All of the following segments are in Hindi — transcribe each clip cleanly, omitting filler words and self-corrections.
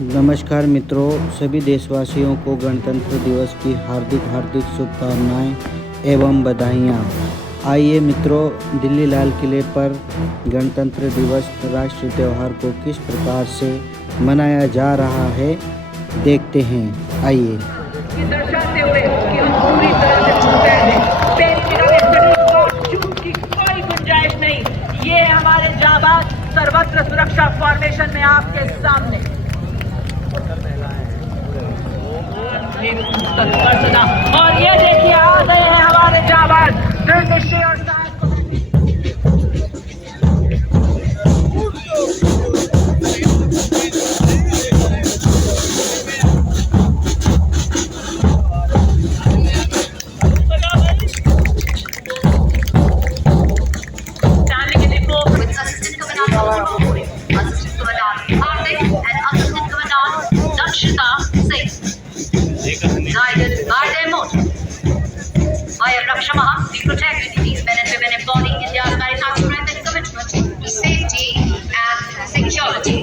नमस्कार मित्रों, सभी देशवासियों को गणतंत्र दिवस की हार्दिक शुभकामनाएं एवं बधाइयाँ। आइए मित्रों, दिल्ली लाल किले पर गणतंत्र दिवस राष्ट्रीय त्यौहार को किस प्रकार से मनाया जा रहा है देखते हैं। आइए। दर्शाते हुए कि हम पूरी तरह से मुस्तैद हैं। पेच की कोई गुंजाइश नहीं। ये हमारे जाबाज सर्वत्र सुरक्षा फॉर्मेशन में आपके सामने और ये देखिए आ गए हैं हमारे जाबाज दृढ़ निश्चय और साहस को। Guided by their motto, I am Rakshamaha, we protect these men and women embodying India's maritime strength and commitment to safety and security.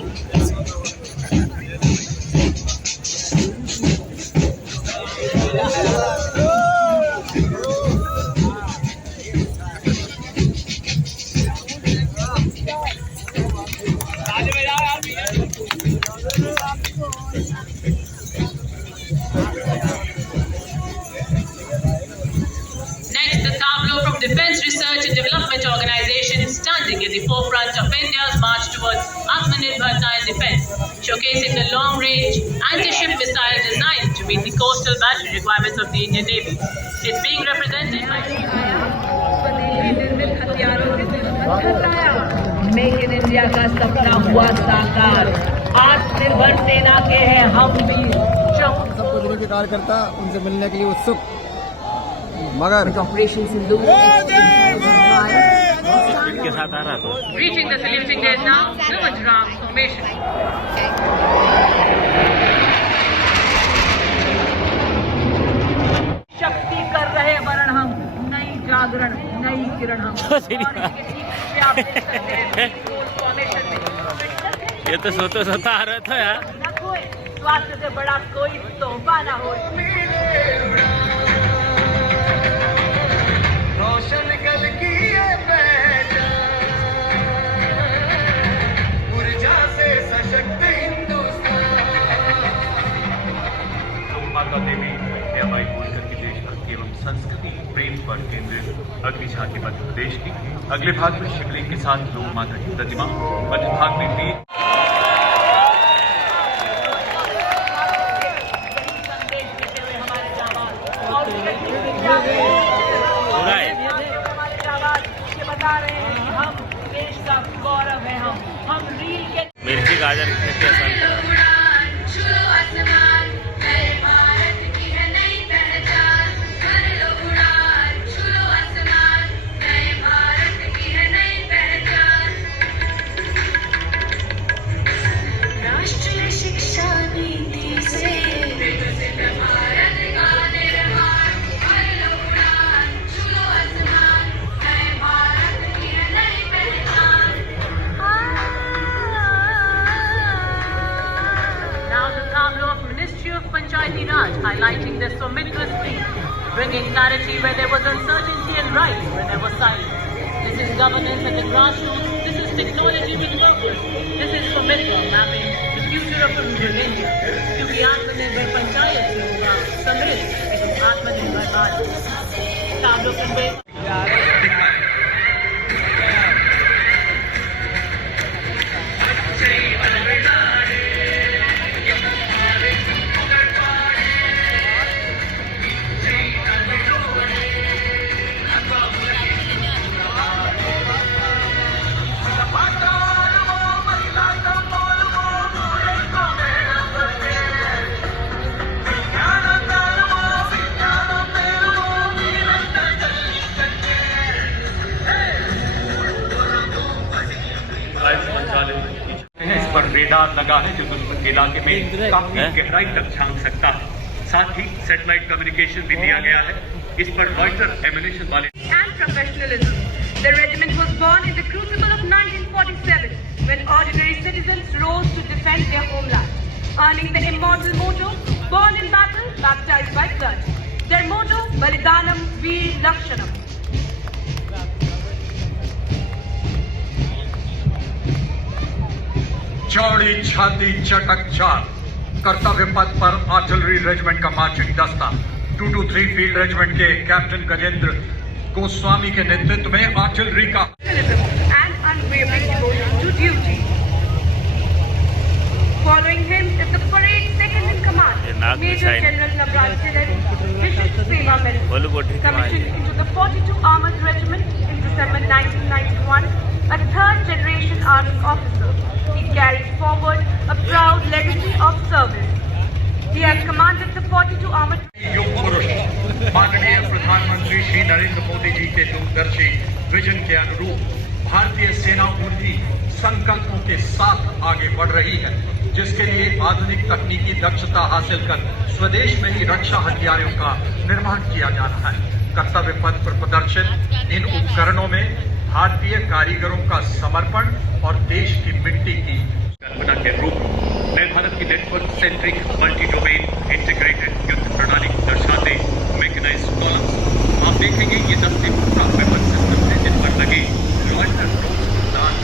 Defense Research and Development Organization standing at the forefront of India's march towards Atmanirbharta in defense, showcasing the long-range anti-ship missile designed to meet the coastal battery requirements of the Indian Navy. It's being represented by make in India का सपना हुआ साकार। आत्मनिर्भर सेना के हैं हम भी। सबको जिले के कार्यकर्ता उनसे मिलने के लिए उत्सुक, मगर ऑपरेशन सिंधु के साथ आ रहा था। reaching the saluting days now, Vajram formation. शक्ति कर रहे वरण हम, नई जागरण नई किरण हम। आप देख सकते हैं फॉर्मेशन में ये तो सोता आ रहा था यार। न कोई स्वास्थ्य से बड़ा कोई तोहफा ना हो। रोशन कल की ये पहचान, ऊर्जा से सशक्त हिंदुस्तान। माता देवी ने हमारी बोलकर की देशभक्ति एवं संस्कृति प्रेम पर केंद्रित अग्नि झांकी मध्य प्रदेश की अगले भाग में शिवलिंग के साथ लोक माता की प्रतिमा, मध्य भाग में वीर बता रहे हैं कि हम देश का गौरव है। हम रील के मिर्ची गाजर की खेती आसान करा। राष्ट्रीय शिक्षा नीति से Panchayati Raj, highlighting the Sumitra stream, bringing clarity where there was uncertainty and right where there was silence. This is governance at the grassroots. This is technology with focus. This is Sumitra mapping the future of rural India. क्योंकि आत्मनिर्भर पंचायत से होगा समृद्ध एवं आत्मनिर्भर भारत। ताबलो कन्वे इस पर रेडार लगा है जो दुश्मन के इलाके में काफी गहराई तक झांक सकता है। साथ ही सैटेलाइट कम्युनिकेशन भी दिया गया है। इस पर रॉयटर एमिनेशन वाले and professionalism. The regiment was born in the crucible of 1947 when ordinary citizens rose to defend their homeland. defining the immortal motto, born in battle, baptized by blood. Their motto, Balidanam Veer Lakshanam. चौड़ी छाती चटक चाल कर्तव्य पथ पर आर्टिलरी रेजिमेंट का मार्चिंग दस्ता 223 फील्ड रेजिमेंट के कैप्टन गजेंद्र गोस्वामी के नेतृत्व में आर्टिलरी का And unwavering devotion to duty. Following him is the parade second in command, Major General Navraj Tiwari, Vishish Seva Medal, commissioned into the 42 Armored Regiment in December 1991, a third-generation army officer. He carries forward a proud legacy of service. He has commanded the 42 Armored युग पुरुष माननीय प्रधानमंत्री श्री नरेंद्र मोदी जी के दूरदर्शी विजन के अनुरूप भारतीय सेना उन्हीं संकल्पों के साथ आगे बढ़ रही है जिसके लिए आधुनिक तकनीकी दक्षता हासिल कर स्वदेश में ही रक्षा हथियारों का निर्माण किया जा रहा है। कर्तव्य पथ पर प्रदर्शित इन उपकरणों में भारतीय कारीगरों का समर्पण और देश की मिट्टी की कल्पना के रूप में भारत की network centric multi domain integrated युद्ध प्रणाली को दर्शाते मैकेनाइज्ड कॉलम्स आप देखेंगे ये 10 से 15 वेपन सिस्टम है जिन पर लगे रॉयटर लाल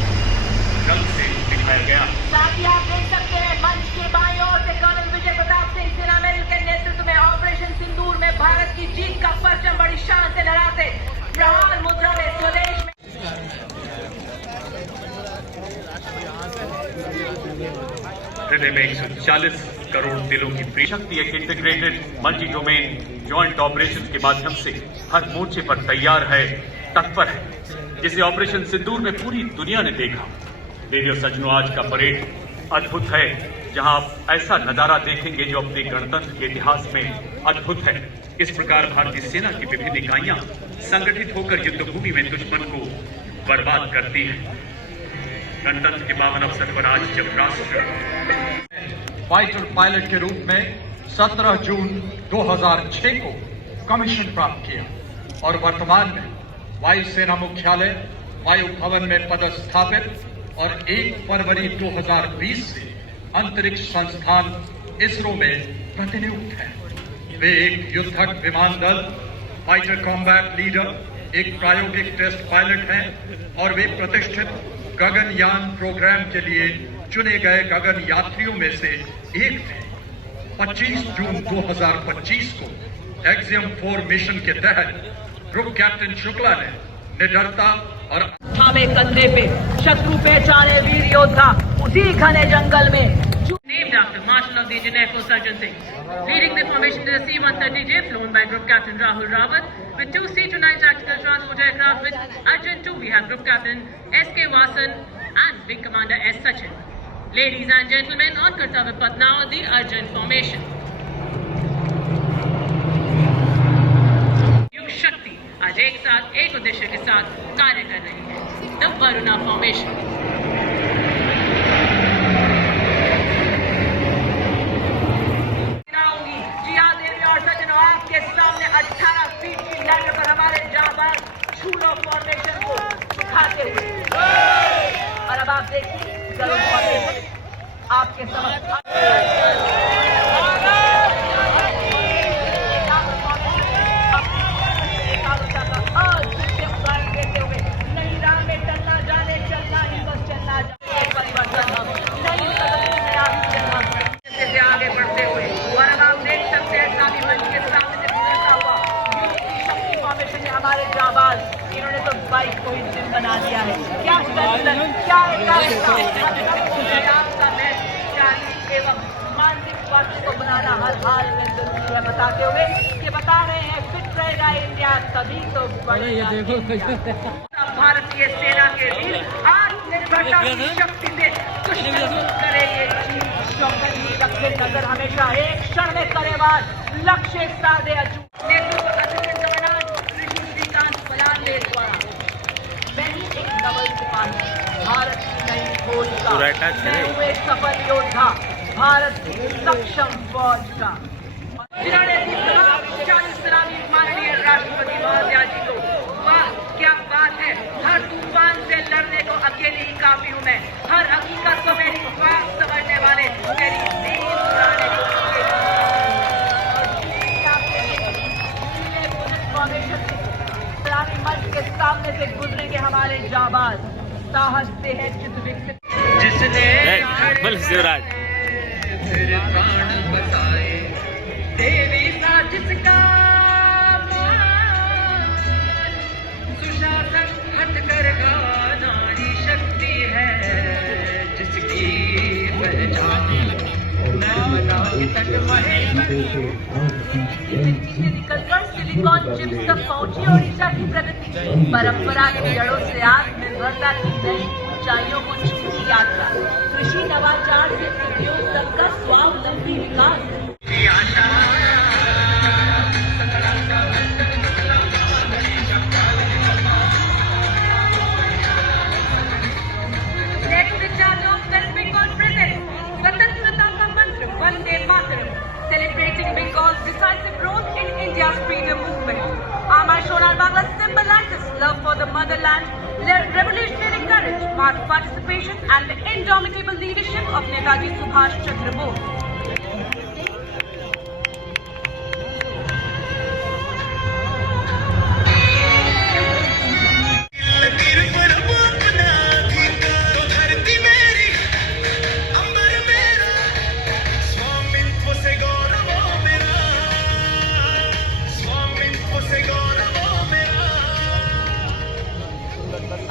रंग से दिखाया गया। साथ ही आप देख सकते हैं मंच के बाईं ओर से कर्नल विजय प्रताप सिंह सेना मेडल के नेतृत्व में ऑपरेशन सिंदूर में भारत की जीत का परचम बड़ी शान से लहराते प्रहार मुद्रा में स्वदेश में हृदय में 140 करोड़ दिलों की प्रिय शक्ति एक integrated multi domain joint operation के माध्यम से हर मोर्चे पर तैयार है, तत्पर है, जिसे ऑपरेशन सिंदूर में पूरी दुनिया ने देखा। देवियों सज्जनों, आज का परेड अद्भुत है, जहां आप ऐसा नजारा देखेंगे जो अपने गणतंत्र के इतिहास में अद्भुत है। इस प्रकार भारतीय सेना की विभिन्न इकाइयां संगठित होकर युद्धभूमि में दुश्मन को बर्बाद करती हैं। गणतंत्र के पावन अवसर पर आज जब राष्ट्र फाइटर पायलट के रूप में 17 जून 2006 को कमीशन प्राप्त किया और वर्तमान में वायुसेना मुख्यालय वायु भवन में पदस्थापित और 1 फरवरी 2020 से अंतरिक्ष संस्थान इसरो में प्रतिनियुक्त है। वे एक युद्धक विमान दल फाइटर कॉम्बैट लीडर, एक प्रायोगिक टेस्ट पायलट हैं और वे प्रतिष्ठित गगनयान प्रोग्राम के लिए चुने गए गगन यात्रियों में से एक थे। 25 जून 2025 को एक्सियम 4 मिशन के तहत ग्रुप कैप्टन शुक्ला ने निडरता और थामे कंधे पे शत्रु पहचाने वीर योद्धा उसी घने जंगल में Named after Marshal of the Indian Air Force Arjun Singh. Leading the formation to the C-130J flown by Group Captain Rahul Rawat. With 2 C-29 tactical transport aircraft with Arjun 2, we have Group Captain S.K. Vasan and Wing Commander S. Sachin. Ladies and gentlemen, on Kartavya Path now, the Arjun formation. युग शक्ति आज एक साथ एक उद्देश्य के साथ कार्य कर रही है, द वरुणा फॉर्मेशन। आपके सामने 18 फीट की लैंड पर हमारे जाबाज झूलो फॉर्मेशन को दिखाते हुए और अब आप देखिए गरुड़ फॉर्मेशन आपके समक्ष देते हुए नई राह में चलना जाने चलना ही बस चलना जाने परिवर्तन से आगे बढ़ते हुए और अब आप देख सकते हैं काफी मंच के सामने से गुजरता हुआ शक्ति फॉर्मेशन में हमारे जाबाज इन्होंने तो बाइक को ही दिन बना दिया है। क्या एवं मानसिक स्वास्थ्य को बनाना हर हाल में जरूरी है, बताते हुए ये बता रहे हैं फिट रहेगा इंडिया तभी तो बढ़ेगा। भारतीय सेना के वीर आत्मनिर्भरता की शक्ति से दुश्मन करेंगे रखे नजर हमेशा एक क्षण में करेवार लक्ष्य साधे अचूक नेतृत्व असिस्टेंट कमांडेंट ऋषि श्रीकांत बयान द्वारा मैंने एक नवल सिपाही भारत की नई खोज का मैं हुए सफल योद्धा भारत की सक्षम फौज का जिन्होंने 40 सलामी माननीय राष्ट्रपति महोदया जी को। वाह क्या बात है, हर तूफान से लड़ने को अकेले ही काफी हूँ मैं, हर हकीकत को मेरी बात समझने वाले मेरी साहस से है चित विकसित। जिसने बोल शिवराज फिर प्राण बसाए, देवी सा जिसका सुशासन हट कर नारी शक्ति है, जिसकी पहचान नर्मदा के तट महेश्वर। निकलकर सिलिकॉन चिप्स तक पहुंची ओडिशा की प्रगति, परंपरा की जड़ों से आत्मनिर्भरता की नई ऊंचाइयों को छूती यात्रा, कृषि नवाचार से उद्योग तक का स्वावलंबी विकास। Next, the charge of West Bengal presents स्वतंत्रता का मंत्र Vande Mataram, celebrating Bengal's decisive role in India's freedom movement. Amar Shonar Bangla's symbolizes love for the motherland, revolutionary courage, mass participation, and the indomitable leadership of Netaji Subhash Chandra Bose.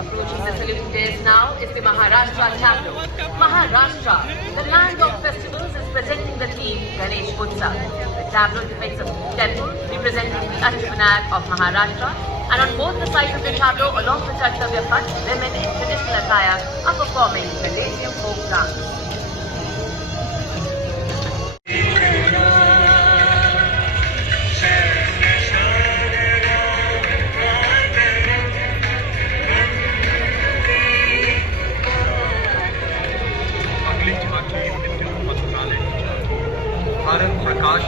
Approaching the saluting dais now is the Maharashtra tableau. Maharashtra, the land of festivals, is presenting the theme Ganesh Utsav. The tableau depicts a temple representing the Ashtvinayak of Maharashtra, and on both the sides of the tableau, along with Kartavya Path, women in traditional attire are performing Ghanesian folk dance. अगली झांकी विद्युत मंत्रालय की झांकी। भारत प्रकाश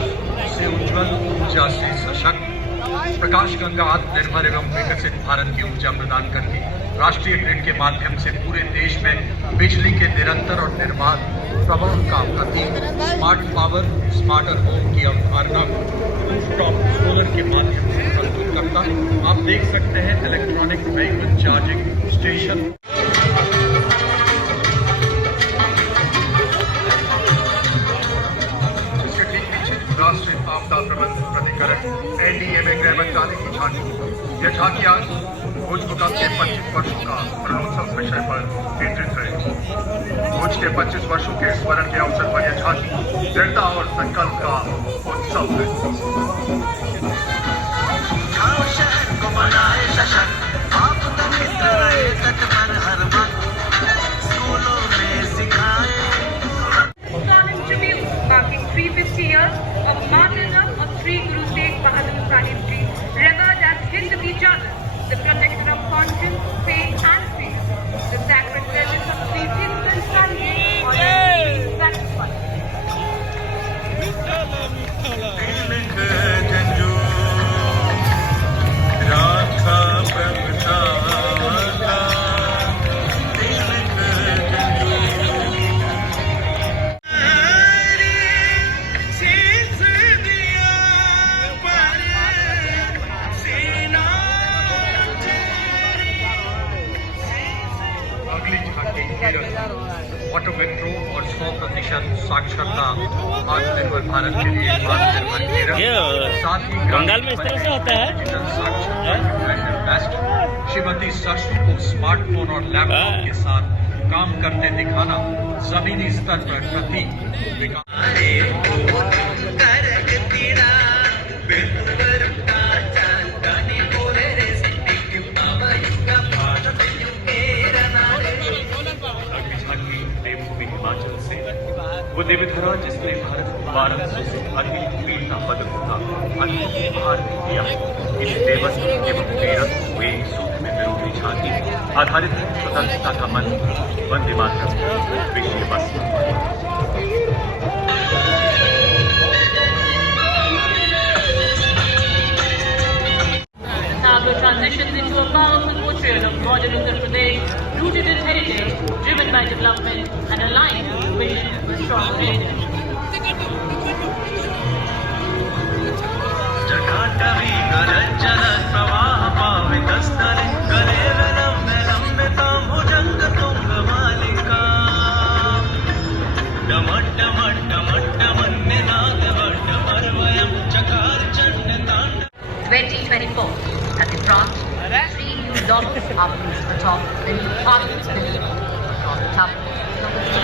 से उज्जवल, ऊर्जा से सशक्त, प्रकाश गंगा आत्मनिर्भर एवं विकसित भारत की ऊर्जा प्रदान करके राष्ट्रीय ग्रिड के माध्यम से पूरे देश में बिजली के निरंतर और निर्बाध प्रवाह का प्रतीक स्मार्ट पावर, स्मार्टर होम की अवधारणा को रूफटॉप सोलर के माध्यम से प्रस्तुत करता। आप देख सकते हैं इलेक्ट्रॉनिक व्हीकल चार्जिंग स्टेशन। राष्ट्रीय आपदा प्रबंधन प्राधिकरण एनडीएमए गृह मंत्रालय की झांकी। यह झांकी आज भुज भूकंप के 25 वर्षों का स्मरणोत्सव विषय पर केंद्रित है। भुज के 25 वर्षों के स्मरण के अवसर पर यह झांकी दृढ़ता और संकल्प का उत्सव है। Solemn tribute marking 350 years of martyrdom of Sri Guru Tegh Bahadur Sahib Ji, revered as Hind Vichara, the protector of conscience, faith and freedom, the sacred presence of Sri Tinkan Sahib for his sacrifice. अगली झांकी ऑटो मेट्रो और 100% साक्षरता आत्मनिर्भर भारत के लिए आत्मनिर्भर केरल, साथ ही बंगाल में इस तरह से होता है। डिजिटल साक्षरता श्रीमती सरसू को स्मार्टफोन और लैपटॉप के साथ काम करते दिखाना जमीनी स्तर पर प्रतीक विकास। देवभूमि हिमाचल से वो देवधरा जिसने भारत को 1200 से अधिक वीरता पदक का अंतिम उपहार दिया। इस देवस एवं वीरत्व को एक सूत्र में पिरोती झांकी आधारित है स्वतंत्रता का मंत्र वंदे मातरम विषय वस्तु। Tableau transitions into a powerful portrayal of modern Uttar Pradesh, rooted in heritage, driven by development, and aligned with vision for stronger India. जटाटवी गरजन प्रवाह पावितस्तरे गले लंबे लंबे तांबुजंग 2024 at the front, 3 new novels are placed atop the new Parliament building. On the top, number 3.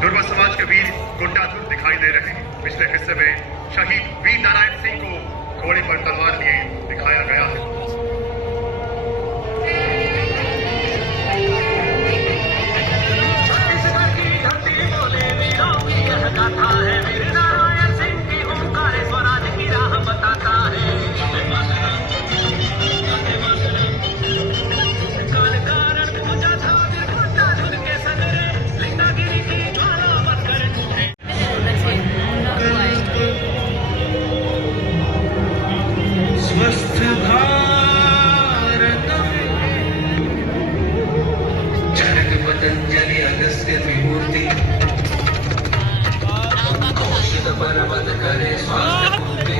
Durga समाज के वीर गुंडाधुर दिखाई दे रहे हैं। पिछले हिस्से में शहीद वीर नारायण सिंह को घोड़े पर तलवार लिए दिखाया गया है। पतंजलि अगस्त्य विभूति औषध पर्वत करे स्वास्थ्य पूर्ति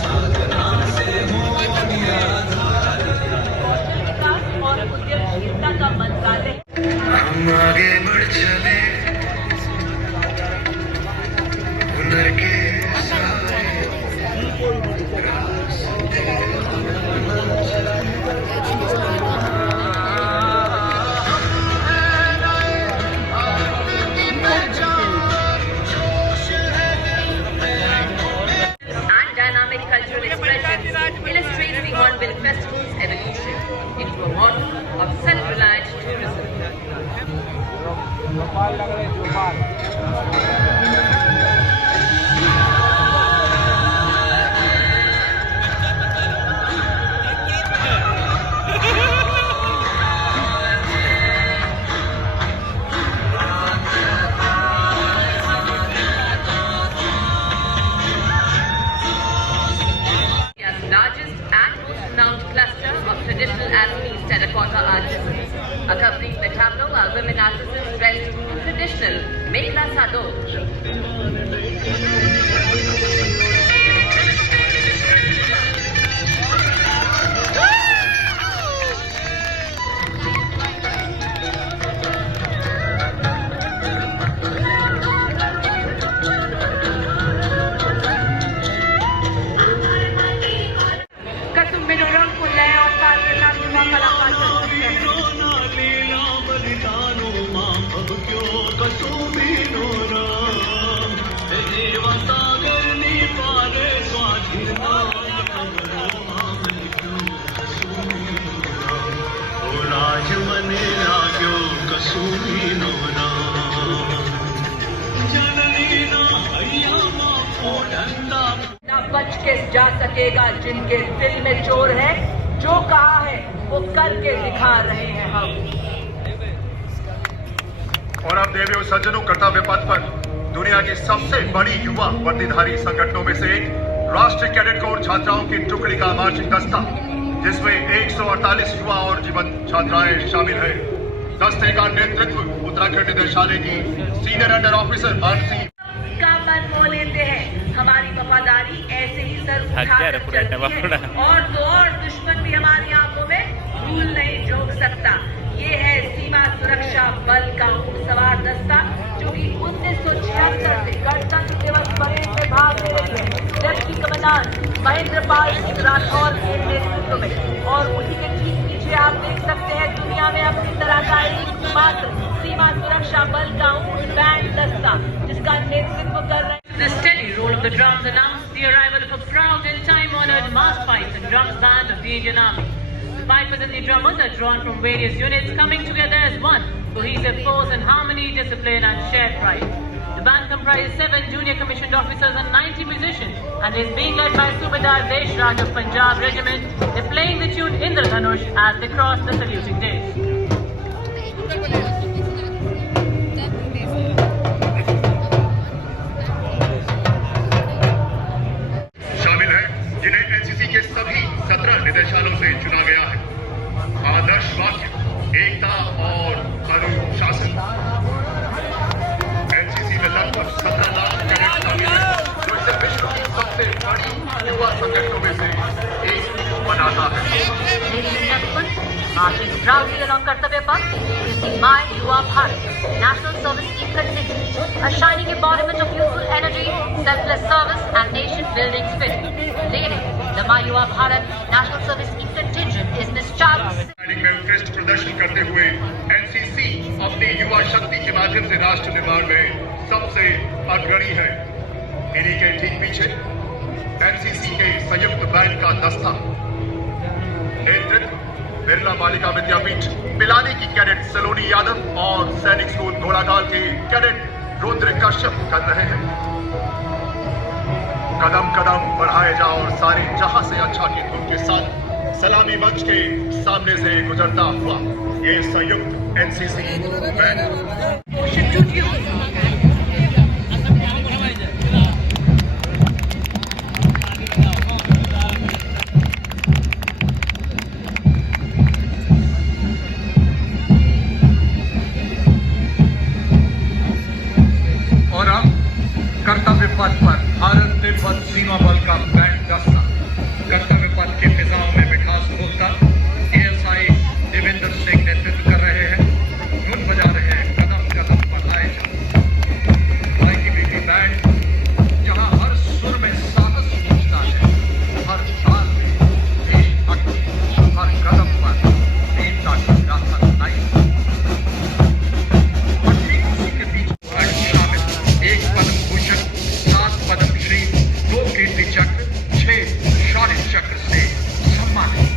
साधना से हो और उद्यमशीलता का मंत्रालय हम आगे बढ़ चले हुनर के cultural expressions illustrates the Hornbill Festival's evolution into a model of self-reliant tourism. Traditional Assamese terracotta artisans. Accompanying the tableau are women artisans dressed in traditional Mekhla Sador. ना बच के जा सकेगा जिनके दिल में चोर है, जो कहा है वो करके दिखा रहे हैं हम। और अब देवियों सज्जनों, कर्तव्य पथ पर दुनिया की सबसे बड़ी युवा वर्दीधारी संगठनों में से एक राष्ट्रीय कैडेट कोर छात्राओं की टुकड़ी का मार्चिंग दस्ता, जिसमें 148 युवा और जीवन छात्राएं शामिल हैं। दस्ते का नेतृत्व उत्तराखंड निदेशालय की सीनियर अंडर ऑफिसर मानसी का मन मोह लेते हैं। हमारी वफादारी ऐसे ही सर उठाकर चलती है और तो और दुश्मन भी हमारी आंखों में धूल नहीं झोंक सकता। ये है सीमा सुरक्षा बल का सवार दस्ता, जो कि 1976 से गणतंत्र दिवस परेड में भाग ले रही है। जबकि कमांडेंट महेंद्र पाल सिंह राठौर के नेतृत्व में, और उसी के ठीक पीछे आप देख सकते हैं दुनिया में अपनी तरह का एकमात्र सीमा सुरक्षा बल का बैंड दस्ता, जिसका नेतृत्व कर रहे हैं। The steady roll of the drums announced the arrival of a proud and time-honored mass pipes and drums band of the Indian Army. The pipers and the drummers are drawn from various units, coming together as one cohesive force in harmony, discipline and shared pride. The band comprises 7 junior commissioned officers and 90 musicians and is being led by Subedar Desh Raj of Punjab Regiment. They're playing the tune Indradhanush as they cross the saluting days. शामिल है जिन्हें एनसीसी के सभी 17 निदेशालयों से चुना गया है। आदर्श वाक्य, एकता और Proudly along Kartavya Path is the My Yuva Bharat National Service Scheme Contingent, a shining embodiment of youthful energy, selfless service and nation-building spirit. Leading the My Yuva Bharat National Service Scheme Contingent is Ms. Charu में उत्कृष्ट प्रदर्शन करते हुए एनसीसी अपनी युवा शक्ति के माध्यम से राष्ट्र निर्माण में सबसे अग्रणी है। इन्हीं के ठीक पीछे एनसीसी के संयुक्त बैंक का दस्ता, नेतृत्व बिरला बालिका विद्यापीठ पिलानी की कैडेट सलोनी यादव और सैनिक स्कूल घोड़ागाल के कैडेट रुद्र कश्यप कर रहे हैं। कदम कदम बढ़ाए जाओ और सारे जहां से अच्छा की धुन के साथ सलामी मंच के सामने से गुजरता हुआ ये संयुक्त एनसीसी बैंक। और अब कर्तव्य पथ पर भारत तिब्बत सीमा बल का बैंड दस्ता कर्तव्य पथ के फिजाओं में मिठास घोलता एएसआई देवेंद्र सिंह नेतृत्व कर रहे हैं, धुन बजा रहे हैं, कदम कदम बढ़ाए जाओ। आईटीबीपी बैंड जहां हर सुर में साहस गूंजता है, हर ताल में देशभक्ति, हर कदम पर वीरता की गाथा सुनाई और ठीक उसी के बीच शामिल 1 पद्म भूषण, 7 पद्म श्री, 2 कीर्ति चक्र, 6 शौर्य चक्र से सम्मानित।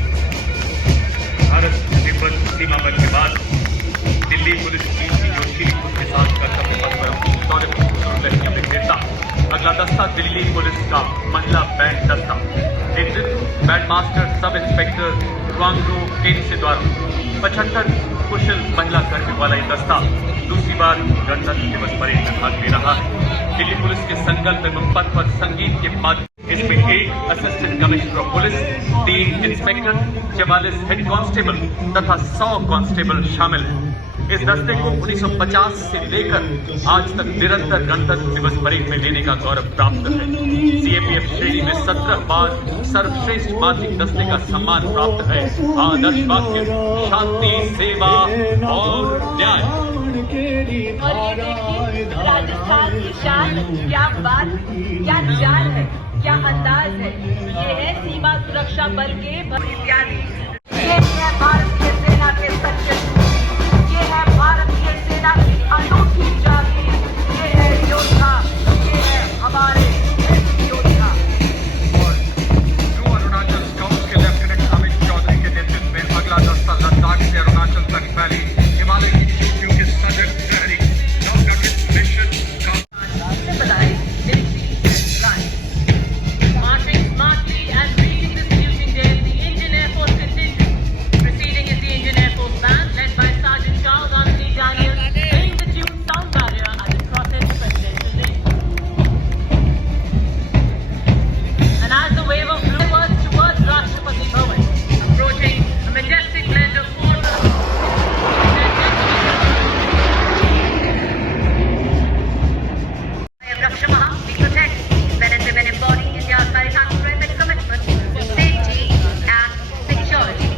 भारत तिब्बत सीमा बल के बाद दिल्ली पुलिस की जोशीली खुद के साथ कर्तव्य पथ पर अपनी शौर्य को लड़कियां विक्रेता। अगला दस्ता दिल्ली पुलिस का महिला बैंड दस्ता, नेतृत्व बैंड मास्टर सब इंस्पेक्टर रुआंगडो टेनिसे द्वारा। 75 कुशल महिला कर्मियों वाला ये दस्ता दूसरी बार गणतंत्र दिवस परेड में भाग ले रहा है। दिल्ली पुलिस के संकल्प एवं पथ पर संगीत के माध्यम इसमें 1 assistant commissioner of police, 3 inspector, 44 head constable तथा 100 कांस्टेबल शामिल हैं। इस दस्ते को 1950 से लेकर आज तक निरंतर गणतंत्र दिवस परेड में लेने का गौरव प्राप्त है। सीएपीएफ श्रेणी में 17 बार सर्वश्रेष्ठ मार्चिंग दस्ते का सम्मान प्राप्त है। आदर्श वाक्य शांति, सेवा और न्याय। और ये देखिए राजस्थान की शान, क्या बात, क्या चाल है, क्या अंदाज है। ये है सीमा सुरक्षा बल के इत्यादि। ये है भारतीय सेना के सच्चे सूर, ये है भारतीय सेना की अनूठी जागीर, ये है योद्धा, ये है हमारे योद्धा। और न्यू अरुणाचल स्काउट्स के लेफ्टिनेंट अमित चौधरी के नेतृत्व में अगला दस्ता लद्दाख से अरुणाचल तक फैली हिमालय की चोटियों के सजग प्रहरी नवगठित मिशन का Marching smartly and reaching the saluting day, the Indian Air Force contingent. Proceeding is the Indian Air Force band, led by Sergeant Charles Anthony Daniel, playing the tune Sound Barrier at the crossing presidential day. And as the wave of blue words towards Rashtrapati Bhavan, approaching a majestic blend of Rakshamaha, we protect men and women embody India's maritime strength and commitment to safety and security.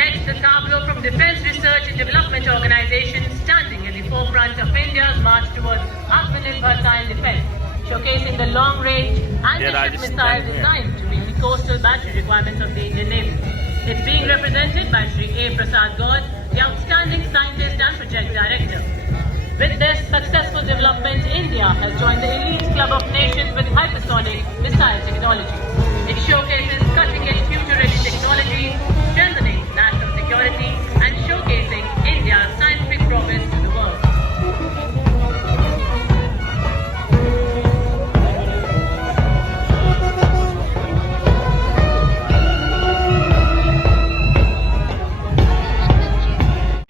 Next, the tableau from Defence Research and Development Organization standing in the forefront of India's march towards Atmanirbhar Time defence, showcasing the long-range anti-ship missile designed to meet the coastal battery requirements of the Indian Navy. It's being represented by Shri A. Prasad Gaur, the outstanding scientist and project director. With this successful development, India has joined the elite club of nations with hypersonic missile technology. It showcases cutting-edge future-ready technology, strengthening national security, and showcasing India's scientific progress to the world.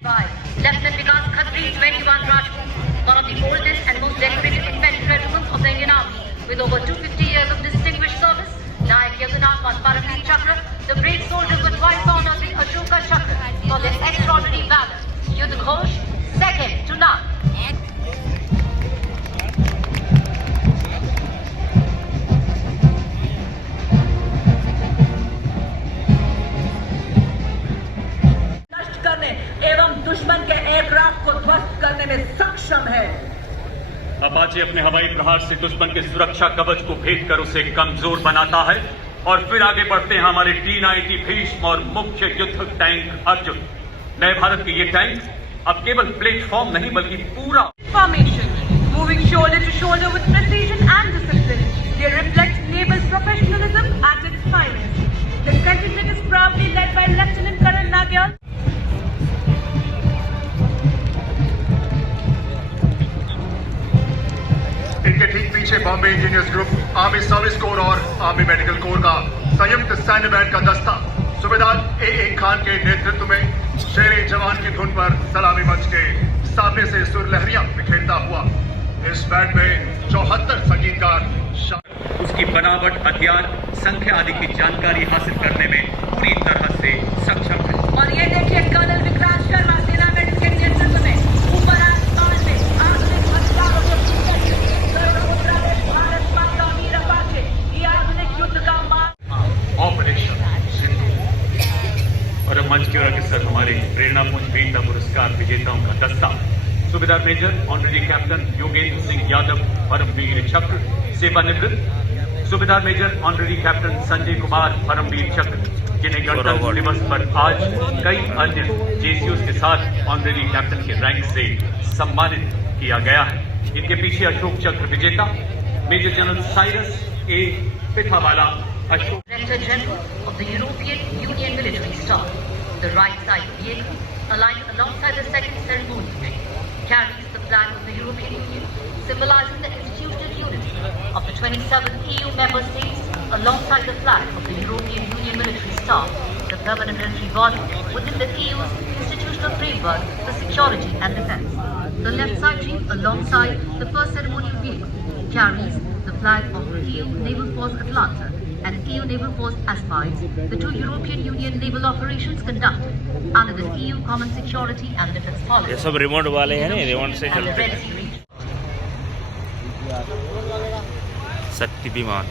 By Lieutenant Vikas Khatri, 21 Rajput, one of the oldest and most decorated infantry regiments of the Indian Army, with over won Paramveer Chakra. The brave soldiers were twice honored with Ashoka Chakra for their extraordinary valor. Yudh Ghosh, second to none. नष्ट करने एवं दुश्मन के एयरक्राफ्ट को ध्वस्त करने में सक्षम है। अपाचे अपने हवाई प्रहार से दुश्मन के सुरक्षा कवच को भेद कर उसे कमजोर बनाता है और फिर आगे बढ़ते हैं हमारे T-90 भीष्म और मुख्य युद्ध टैंक अर्जुन। नए भारत के ये टैंक अब केवल प्लेटफॉर्म नहीं बल्कि पूरा Formation, moving shoulder to shoulder with precision and discipline. They reflect naval professionalism at its finest. The contingent is proudly led by Lieutenant Colonel Nagyal. इनके ठीक पीछे Bombay engineers group, army service corps और आर्मी मेडिकल कोर का संयुक्त सैन्य बैंड का दस्ता सूबेदार A.A. खान के नेतृत्व में शेरे जवान की धुन पर सलामी मंच के सामने से सुर लहरियां बिखेरता हुआ इस बैंड में 74 संगीतकार उसकी बनावट, हथियार, संख्या आदि की जानकारी हासिल करने में पूरी तरह से सक्षम है। और ये देखिए कर्नल विक्रांत शर्मा सेना मेडल के नेतृत्व में ऊपर आसमान में आधुनिक हथियारों के सर्वमुद्रा में भारत माता वीर अपाचे ये आधुनिक युद्ध का मार्ग ऑपरेशन सिंधु। और अब मंच की ओर अग्रसर हमारे प्रेरणापुंज वीरता पुरस्कार विजेताओं का दस्ता Subedar major honorary captain Yogendra Singh Yadav Param Vir Chakra सेवानिवृत्त, Subedar major honorary captain Sanjay Kumar Param Vir Chakra, जिन्हें गणतंत्र दिवस पर आज कई अन्य जेसीओस के साथ ऑनरेरी कैप्टन के रैंक से सम्मानित किया गया है। इनके पीछे अशोक चक्र विजेता major general Cyrus A Pithawala Ashok Director General of the European Union Military Staff. The right side vehicle, aligned alongside the second ceremonial tree, carries the flag of the European Union, symbolizing the institutional unity of the 27 EU member states alongside the flag of the European Union Military Staff, the permanent military body within the EU's institutional framework for security and defense. The left side tree, alongside the first ceremonial vehicle, carries the flag of EU Naval Force Atlanta and EU Naval Force Aspides, the two European Union naval operations conducted under the EU Common Security and Defense Policy. ये सब रिमोट वाले हैं ना, रिमोट से And the चलते Red हैं। Sea region. शक्ति विमान।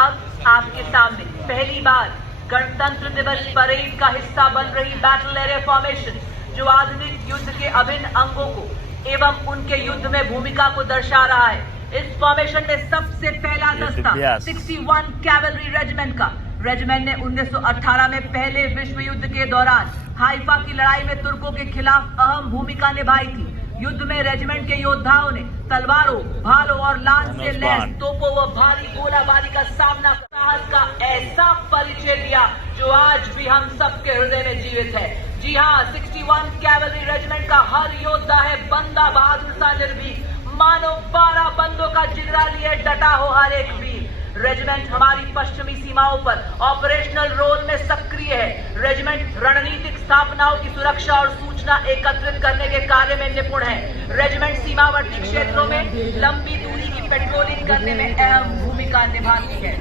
अब आपके सामने पहली बार गणतंत्र दिवस परेड का हिस्सा बन रही बैटल एरिया फॉर्मेशन, जो आधुनिक युद्ध के अभिन्न अंगों को एवं उनके युद्ध में भूमिका को दर्शा रहा है। इस फॉर्मेशन में सबसे पहला दस्ता 61 कैवलरी रेजिमेंट का। रेजिमेंट ने 1918 में पहले विश्व युद्ध के दौरान हाइफा की लड़ाई में तुर्कों के खिलाफ अहम भूमिका निभाई थी। युद्ध में रेजिमेंट के योद्धाओं ने तलवारों, भालों और लांस से लैस तोपों व भारी गोलाबारी का सामना साहस का ऐसा परिचय दिया जो आज भी हम सबके हृदय में जीवित है। जी हाँ, 61 कैवलरी रेजिमेंट का हर योद्धा है बंदा बहादुर सा निर्भीक, मानो 12 बंदों का जिगरा लिए डटा हो हर एक वीर। रेजिमेंट हमारी पश्चिमी सीमाओं पर ऑपरेशनल रोल में सक्रिय है। रेजिमेंट रणनीतिक स्थापनाओं की सुरक्षा और सूचना एकत्रित करने के कार्य में निपुण है। रेजिमेंट सीमावर्ती क्षेत्रों में लंबी दूरी की पेट्रोलिंग करने में अहम भूमिका निभाती है।